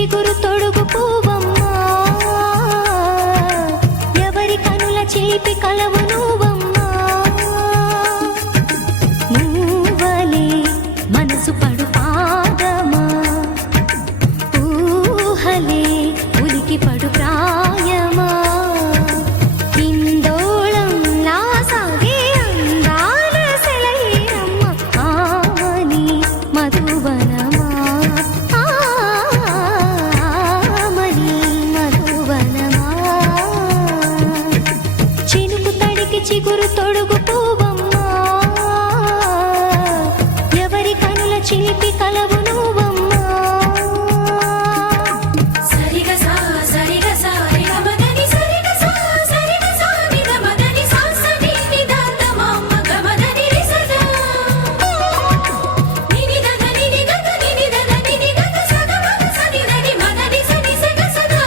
చిగురు తొడుగు పువ్వమ్మా, ఎవరి కనుల చిలిపి కలవు నువ్వమ్మా. నువ్వలే మనసు పడు పాదమా, ఊహలే ఉలికి పడు ప్రాయమా. ఇందోళంలా సాగే అందాల సెలయేరమ్మ, ఆమని మధువనమా, ఆమని మధువనమా. చినుకు తడికి చిగురు తొడుగు పువ్వమ్మా, ఎవరి కనుల చిలిపి కలవు నువ్వమ్మా. సరిగసా సరిగసా రిగమదని సరిగసా సరిగసా నిగమదని సాసని నిదాత మామ గమదని రిసదా నినిదద నినిగద నినిదద నినిగద సగమగ సనిదని మదని సని సగసదా.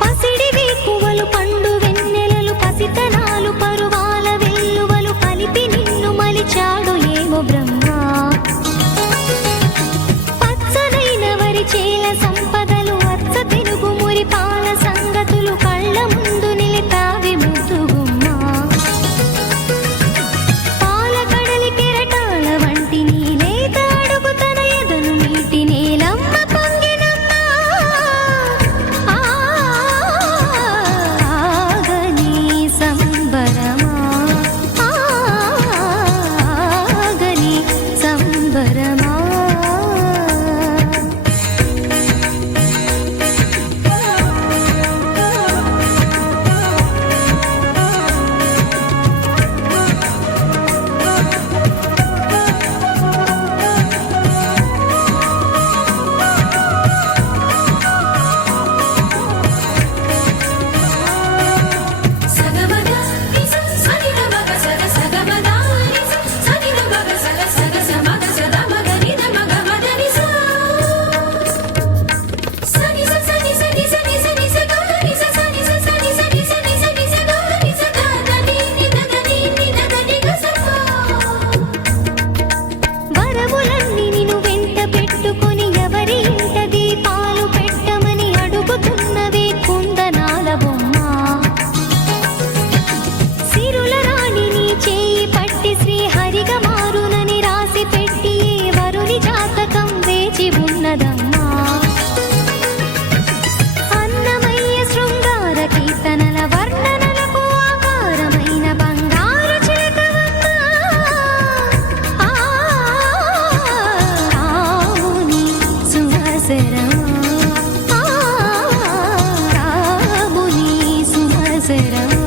పసిడి వేకువలు పండు వెన్నెలలు పసితనాలు పరువాల వెల్లువలు కలిపి నిన్ను మలిచాడు ఏమో బ్రహ్మ. పచ్చనైన వరి చేల సంపదలు అచ్చ తెలుగు మురి పాల సంగతులు కళ్ళ ముందు నిలిపావి ముద్దుగుమ్మ. పాల కడలి కెరటాల వంటి నీలేత అడుగు తన ఎదను నీటి నేలమ్మ పొంగినమ్మ. ఆగని సంబరమా, ఆగని సంబరమా. సగమగ నిస సనిదమగ సగ సగమగ నిస సనిదమగ సగ సగ సమగ సదమగ నిదమగ మదని సా సని స సని సని సని సని స గ ని స సని స సని సని సని సని స గ ని స ద ద ని ని ద ద ని ని ద ద ని గ స ప. వరములన్నీ నిన్ను వెంట పెట్టుకొని ఎవరి ఇంట దీపాలు పెట్టమని అడుగుతున్నవే కుందనాల బొమ్మ. సిరుల రాణి నీ చేయి పట్టి శ్రీహరిగా మారునని రాసి పెట్టి ఏ వరుని జాతకం వేచి ఉన్నదమ్మా. అన్నమయ్య శృంగార కీర్తనల వర్ణనలకు ఆకారమైన బంగారు చిలకవమ్మా. రాముని సుమసరమా, రాముని సుమసరమా.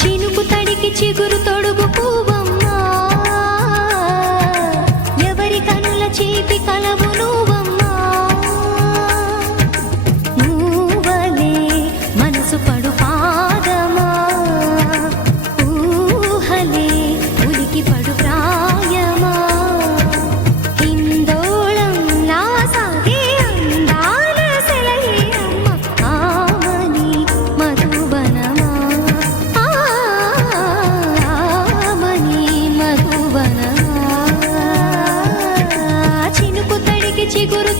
చినుకు తడికి చిగురు తొడుగు పువ్వమ్మా, ఎవరి కనుల చీపి కలవు నువ్వమ్మా. నువ్వలే మనసు పడు పాదమా, ఊహలే ఉలికి పడు ప్రాయమా. ఇందోళంలా సాగే అందాల సెలయేరమ్మ, ఆమని మధువనమా, ఆమని మధువనమా. చినుకు తడికి చిగురు